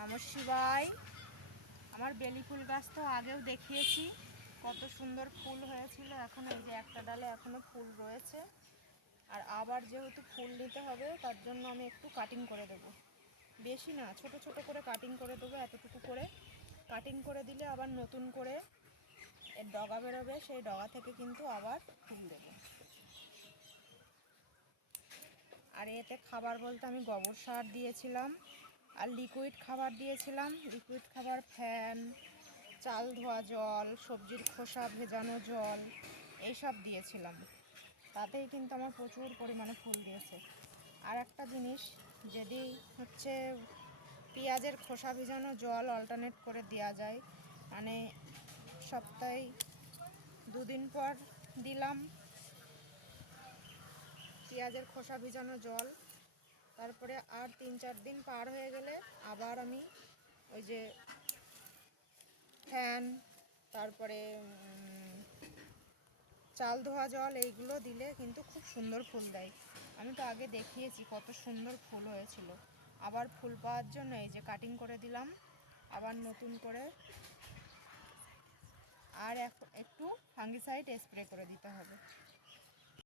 নমঃ শিবায়। আমার বেলি ফুল গাছ তো আগেও দেখিয়েছি, কত সুন্দর ফুল হয়েছিল। এখন এই যে একটা ডালে এখনো ফুল রয়েছে, আর আবার যেহেতু ফুল দিতে হবে তার জন্য আমি একটু কাটিং করে দেব। বেশি না, ছোট ছোট করে কাটিং করে দেবো। এতটুকু করে কাটিং করে দিলে আবার নতুন করে এর ডগা বেরোবে, সেই ডগা থেকে কিন্তু আবার ফুল দেবো। আর এতে খাবার বলতে আমি গোবর সার দিয়েছিলাম, আর লিকুইড খাবার দিয়েছিলাম। লিকুইড খাবার ফ্যান, চাল ধোয়া জল, সবজির খোসা ভেজানো জল, এইসব দিয়েছিলাম। তাতেই কিন্তু আমার প্রচুর পরিমাণে ফুল দিয়েছে। আর একটা জিনিস, যদি হচ্ছে পেঁয়াজের খোসা ভেজানো জল অল্টারনেট করে দেওয়া যায়, মানে সপ্তাহে 2 দিন পর দিলাম পেঁয়াজের খোসা ভেজানো জল, তারপরে আর 3-4 দিন পার হয়ে গেলে আবার আমি ওই যে ফ্যান, তারপরে চাল ধোয়া জল, এইগুলো দিলে কিন্তু খুব সুন্দর ফুল দেয়। আমি তো আগে দেখিয়েছি কত সুন্দর ফুল হয়েছিল। আবার ফুল পাওয়ার জন্য এই যে কাটিং করে দিলাম আবার নতুন করে, আর একটু ফাঙ্গিসাইড স্প্রে করে দিতে হবে।